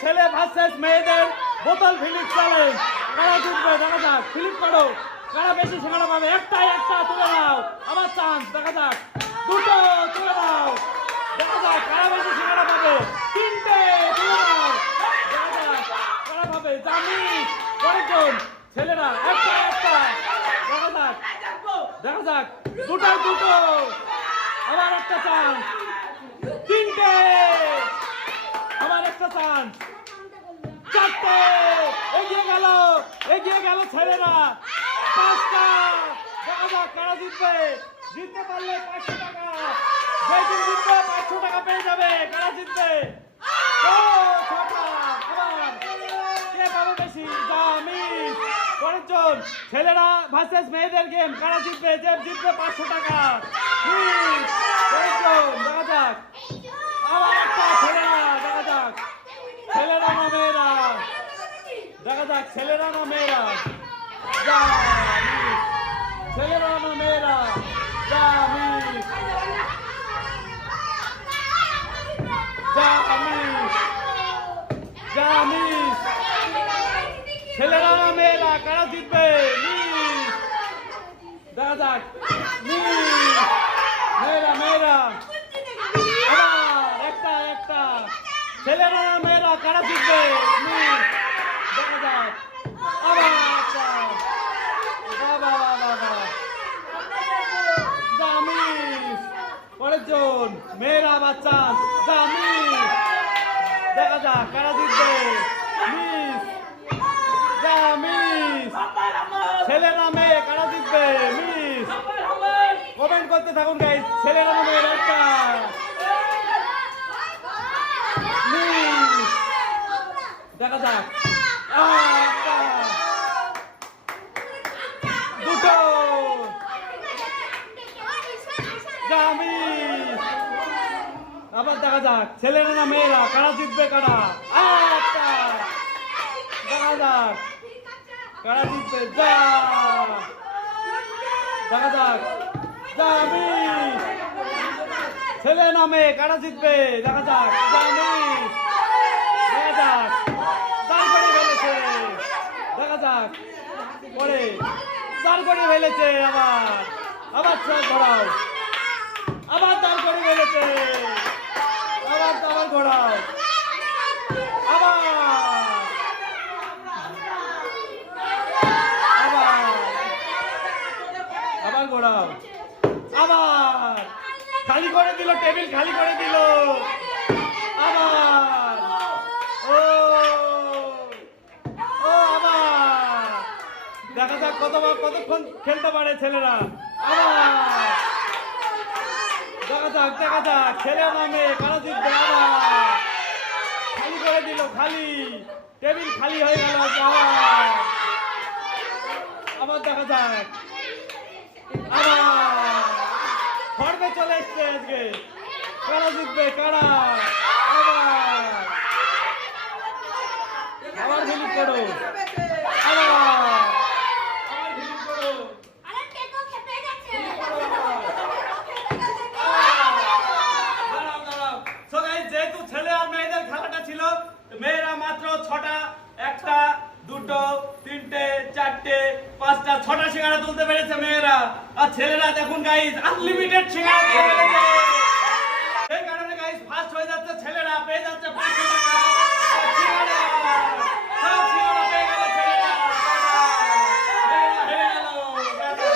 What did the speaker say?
ছেলে ভার্সেস মেয়েদের বোতল ফিলিপ চ্যালেঞ্জ কারা জিতবে? দেখা যাক। ফিলিপ করো। কারা বেশি সেখানে পাবে? একটাই, একটা তুলে নাও। আবার চান্স দেখা যাক। দুটো তুলে নাও। দেখা যাক কারা বেশি সেখানে পাবে। তিনটে তুলে নাও। দেখা যাক কারা পাবে। জানি কয়েকজন ছেলেরা। একটা একটা। দেখা যাক। দেখা যাক। দুটো দুটো। আবার একটা চান্স তিনটে। আবার একটা চান্স চারটে এগিয়ে গেল এগিয়ে গেল ছেলেরা। পাঁচটা। কারা জিতবে? জিততে পারলে পাঁচশো টাকা। যে জিতবে পাঁচশো টাকা পেয়ে যাবে। কারা জিতবে? ছেলেরা ভার্সেস মেয়েদের গেম কারা জিতবে? যে জিতবে পাঁচশো টাকা Please, পরেরজন দেখা যাক আবার একটা ছেলেরা দেখা যাক ছেলেরা না মেয়েরা দেখা যাক ছেলেরা না মেয়েরা জামিন। ছেলেরা না মেয়েরা জামিন। জামিন। জামিন। ছেলেরা না মেয়েরা কারা জিতবে মিস। দেখা যাক মিস। মেয়েরা মেয়েরা আবার একটা একটা ছেলেরা না মেয়েরা কারা জিতবে মিস। দেখা যাক আবার একটা বাবা বাবা বাবা জামিস পরের জন মেয়েরা বাচ্চা জামিস দেখা যাক, কারা জিতবে? মিস। জামিস ছেলেরা মেয়ে, কারা জিতবে? মিস। কমেন্ট করতে থাকুন গাইস ছেলেরা না মেয়েরা একটা মিস দেখা যাক আহ, একটা দুটো জামিস আবার দেখা যাক, ছেলেরা না মেয়েরা কারা জিতবে, কারা? দেখা যাক, কারা জিতবে? দেখা যাক জামিস ছেলে না মেয়ে কারা জিতবে? দেখা যাক যাক পরে দাঁড় করে আবার। আবার চোখ ঘোরাও আবার দাঁড় করে ফেলেছে আবার আবার ঘোরাও আবার আবার ঘোরাও আবার খালি করে দিল, টেবিল খালি করে দিল। আবার। ও। ও, আবার। দেখা যাক কতবার কতক্ষণ খেলতে পারে ছেলেরা। আবার। দেখা যাক দেখা যাক, ছেলে নামে কারা জিতবে? আবার। খালি করে দিল, খালি। টেবিল খালি হয়ে গেল, আবার। আবার দেখা যাক। ছেলে আর মেয়েদের মেয়েরা মাত্র ছটা, একটা, দুটো, তিনটে, চারটে, পাঁচটা, ছটা সিঙ্গারা তুলতে পেরেছে মেয়েরা। আর ছেলেরা দেখুন গাইজ আনলিমিটেড পেরেছে